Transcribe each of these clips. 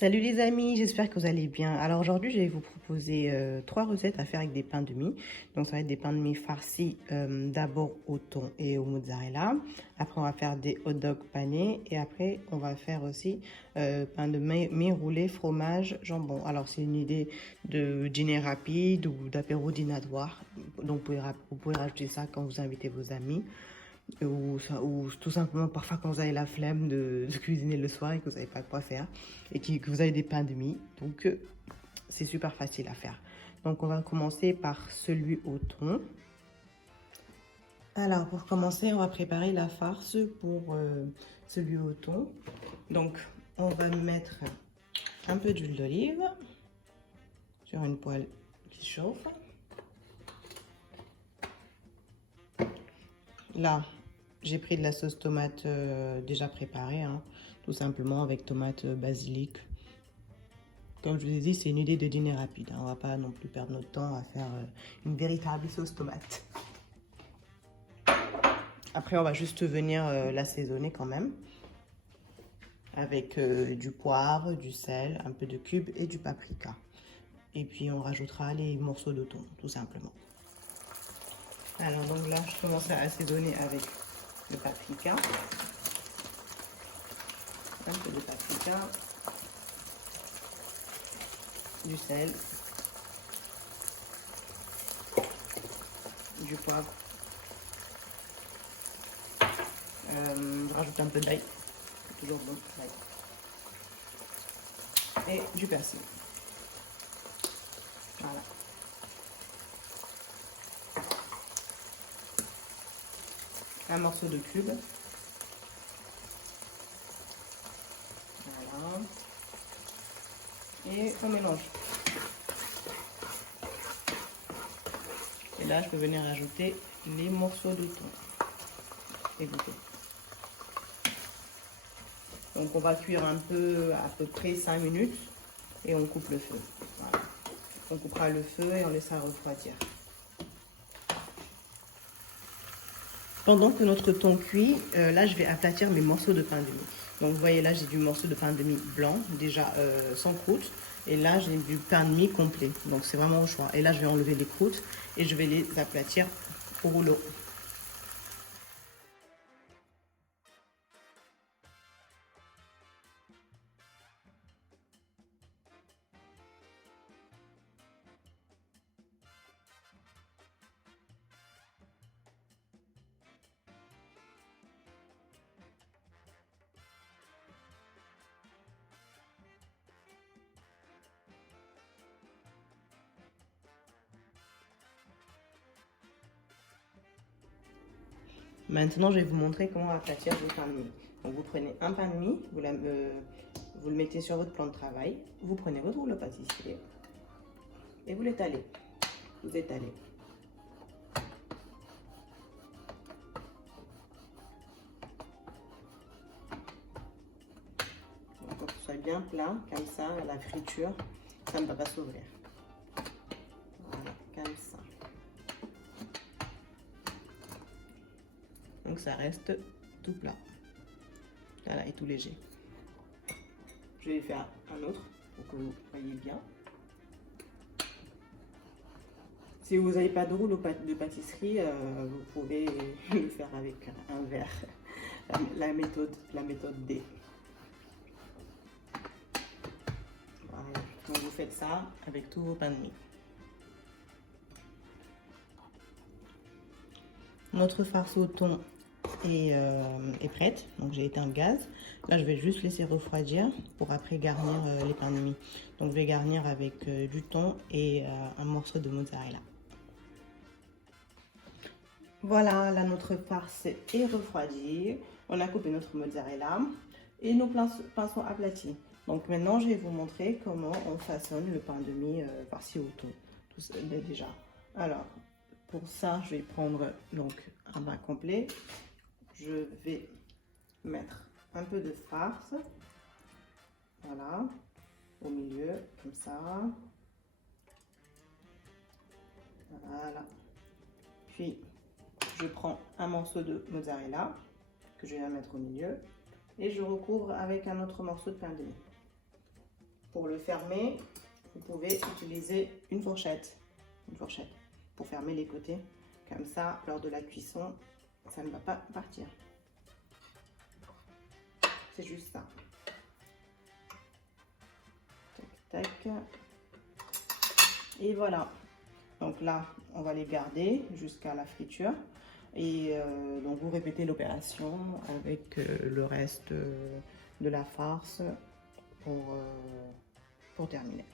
Salut les amis, j'espère que vous allez bien. Alors aujourd'hui, je vais vous proposer trois recettes à faire avec des pains de mie. Donc ça va être des pains de mie farcis d'abord au thon et au mozzarella. Après, on va faire des hot dogs panés et après, on va faire aussi pain de mie roulé, fromage, jambon. Alors c'est une idée de dîner rapide ou d'apéro dînatoire. Donc vous pouvez rajouter ça quand vous invitez vos amis. Ou tout simplement parfois quand vous avez la flemme de cuisiner le soir et que vous savez pas quoi faire et que vous avez des pains de mie. Donc c'est super facile à faire. Donc on va commencer par celui au thon. Alors pour commencer, on va préparer la farce pour celui au thon. Donc on va mettre un peu d'huile d'olive sur une poêle qui chauffe. Là, j'ai pris de la sauce tomate déjà préparée, hein, tout simplement avec tomate basilic. Comme je vous ai dit, c'est une idée de dîner rapide. Hein, on ne va pas non plus perdre notre temps à faire une véritable sauce tomate. Après, on va juste venir l'assaisonner quand même avec du poivre, du sel, un peu de cube et du paprika. Et puis, on rajoutera les morceaux de thon, tout simplement. Alors, donc là, je commence à assaisonner avec le paprika. Un peu de paprika, du sel, du poivre. Je rajoute un peu d'ail, c'est toujours bon, l'ail. Et du persil. Voilà. Un morceau de cube. Voilà. Et on mélange. Et là, je peux venir ajouter les morceaux de thon. Égoutter. Donc, on va cuire un peu, à peu près 5 minutes. Et on coupe le feu. Voilà. On coupera le feu et on laissera refroidir. Pendant que notre thon cuit, là, je vais aplatir mes morceaux de pain de mie. Donc, vous voyez, là, j'ai du morceau de pain de mie blanc, déjà sans croûte. Et là, j'ai du pain de mie complet. Donc, c'est vraiment au choix. Et là, je vais enlever les croûtes et je vais les aplatir au rouleau. Maintenant, je vais vous montrer comment aplatir vos pains de mie. Donc, vous prenez un pain de mie, vous le mettez sur votre plan de travail, vous prenez votre rouleau pâtissier et vous l'étalez. Vous étalez. Donc, pour que ce soit bien plat, comme ça, à la friture, ça ne va pas s'ouvrir. Voilà, comme ça. Donc ça reste tout plat. Voilà, et tout léger. Je vais faire un autre pour que vous voyez bien. Si vous n'avez pas de rouleau de pâtisserie, vous pouvez le faire avec un verre. La méthode D. Voilà. Donc vous faites ça avec tous vos pains de mie. Notre farce au thon est prête, donc j'ai éteint le gaz. Là, je vais juste laisser refroidir pour après garnir les pains de mie. Donc, je vais garnir avec du thon et un morceau de mozzarella. Voilà, là, notre farce est refroidie. On a coupé notre mozzarella et nos pains sont aplatis. Donc, maintenant, je vais vous montrer comment on façonne le pain de mie farci au thon. Tout ça, déjà. Alors, pour ça, je vais prendre donc un bain complet. Je vais mettre un peu de farce, voilà, au milieu, comme ça. Voilà. Puis, je prends un morceau de mozzarella que je vais mettre au milieu et je recouvre avec un autre morceau de pain de mie. Pour le fermer, vous pouvez utiliser une fourchette pour fermer les côtés. Comme ça, lors de la cuisson, ça ne va pas partir. C'est juste ça. Tac, tac. Et voilà. Donc là, on va les garder jusqu'à la friture. Et donc vous répétez l'opération avec le reste de la farce pour terminer.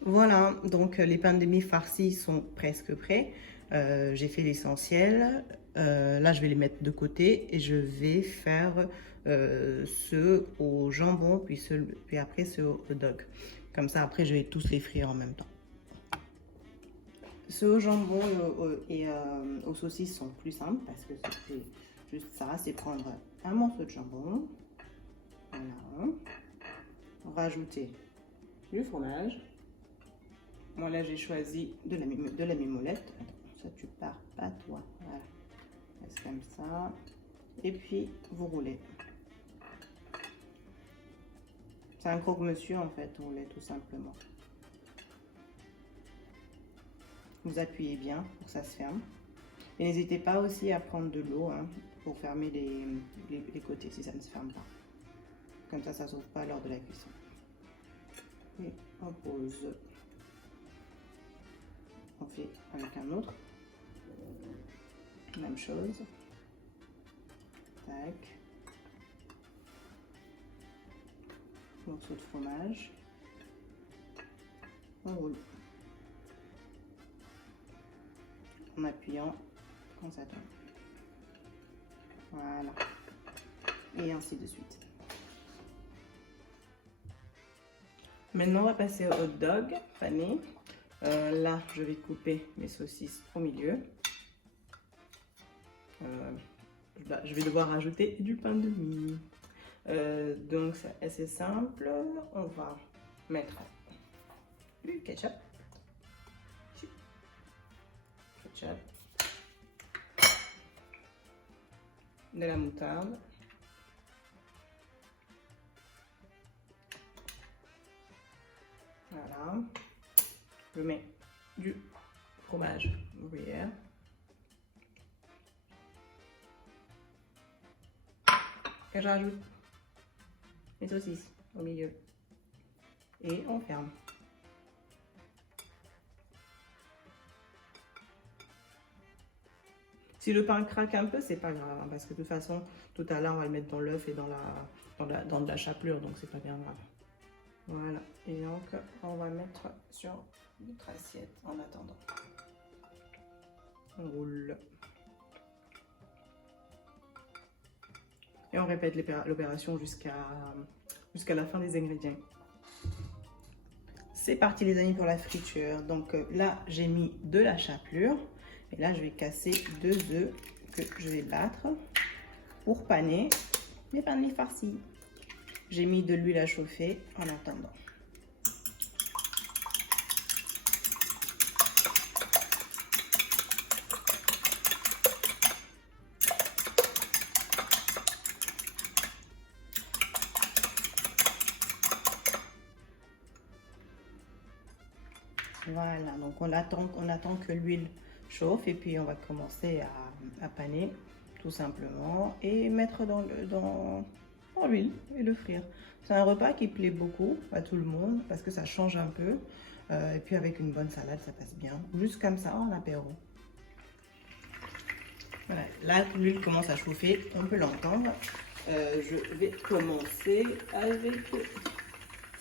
Voilà, donc les pains de mie farcis sont presque prêts. J'ai fait l'essentiel. Là, je vais les mettre de côté et je vais faire ceux au jambon, puis après ceux au hot dog. Comme ça, après, je vais tous les frire en même temps. Ceux au jambon et aux saucisses sont plus simples parce que c'est juste ça, c'est prendre un morceau de jambon, voilà, rajouter du fromage. Moi là j'ai choisi de la mimolette. Attends, ça tu pars pas toi, voilà, c'est comme ça. Et puis vous roulez. C'est un croque-monsieur en fait, rouler tout simplement. Vous appuyez bien pour que ça se ferme. Et n'hésitez pas aussi à prendre de l'eau pour fermer les côtés si ça ne se ferme pas. Comme ça, ça ne s'ouvre pas lors de la cuisson. Et on pose. On fait avec un autre. Même chose. Tac. Morceau de fromage. On roule. En appuyant quand ça tombe. Voilà. Et ainsi de suite. Maintenant, on va passer au hot dog pané. Là, je vais couper mes saucisses au milieu. Je vais devoir rajouter du pain de mie. Donc, c'est assez simple. On va mettre du ketchup. De la moutarde, voilà, je mets du fromage gruyère et je rajoute les saucisses au milieu et on ferme. Si le pain craque un peu, c'est pas grave, parce que de toute façon, tout à l'heure, on va le mettre dans l'œuf et dans de la chapelure, donc c'est pas bien grave. Voilà, et donc on va mettre sur notre assiette en attendant. On roule. Et on répète l'opération jusqu'à la fin des ingrédients. C'est parti les amis pour la friture. Donc là, j'ai mis de la chapelure. Et là, je vais casser 2 œufs que je vais battre pour paner mes pains de mie farcis. J'ai mis de l'huile à chauffer en attendant. Voilà, donc on attend que l'huile chauffe et puis on va commencer à paner tout simplement et mettre dans l'huile et le frire. C'est un repas qui plaît beaucoup à tout le monde parce que ça change un peu et puis avec une bonne salade ça passe bien, juste comme ça en apéro. Voilà, là l'huile commence à chauffer, on peut l'entendre. Je vais commencer avec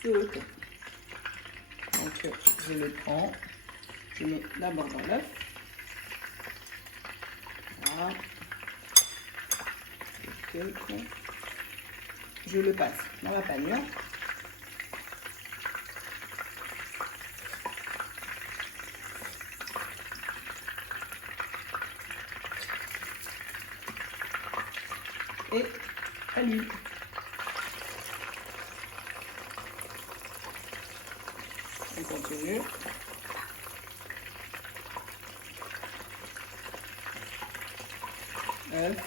ce thon. Donc je le prends, je mets d'abord dans l'œuf. Voilà. Je le passe dans la panure. Et à l'huile. On continue. Œuf.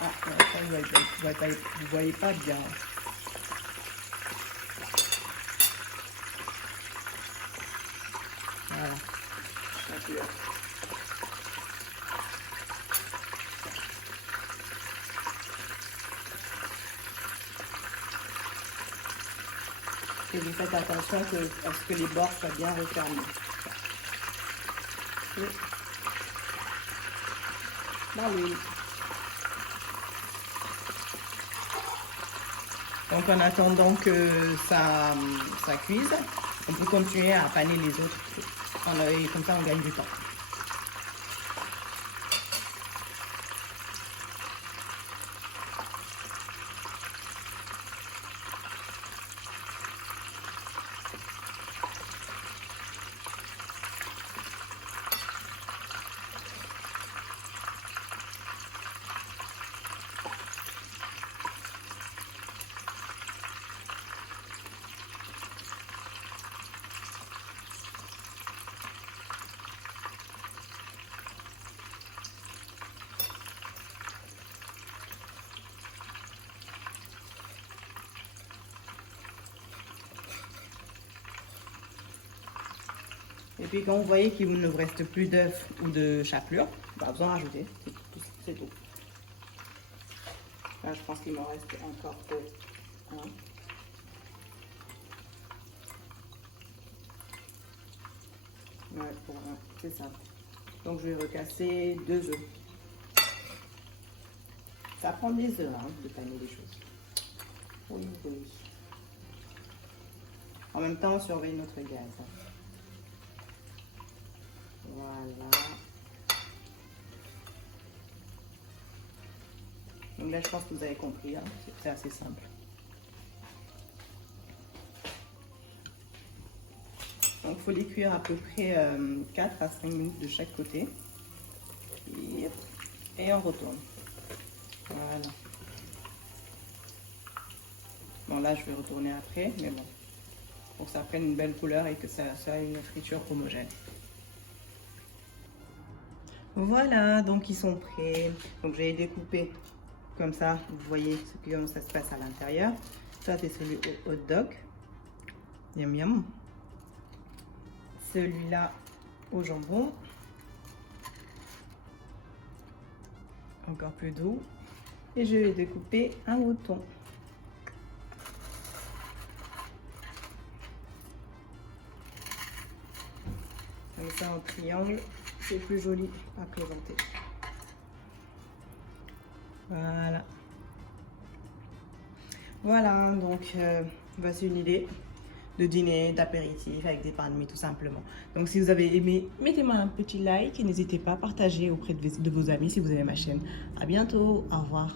Ah, vous voyez pas bien. Voilà. Et vous faites attention à ce que les bords soient bien refermés. Oui. Donc en attendant que ça cuise, on peut continuer à paner les autres. Et comme ça on gagne du temps. Et puis quand vous voyez qu'il ne vous reste plus d'œufs ou de chapelure, bah, vous en rajoutez, c'est tout. Là, je pense qu'il m'en reste encore un. Ouais, pour un, c'est ça. Donc je vais recasser 2 œufs. Ça prend des heures de paner les choses. Oui. En même temps, on surveille notre gaz. Voilà. Donc là, je pense que vous avez compris. C'est assez simple. Donc, il faut les cuire à peu près 4 à 5 minutes de chaque côté. Et on retourne. Voilà. Bon, là, je vais retourner après, mais bon. Pour que ça prenne une belle couleur et que ça ait une friture homogène. Voilà, donc ils sont prêts. Donc, je vais les découper comme ça. Vous voyez comment ça se passe à l'intérieur. Ça, c'est celui au hot dog. Miam miam. Celui-là au jambon. Encore plus doux. Et je vais découper un mouton. Comme ça en triangle, c'est plus joli à présenter. Voilà. Voilà, donc voici une idée de dîner, d'apéritif avec des pains de mie tout simplement. Donc si vous avez aimé, mettez-moi un petit like et n'hésitez pas à partager auprès de vos amis si vous aimez ma chaîne. À bientôt, au revoir.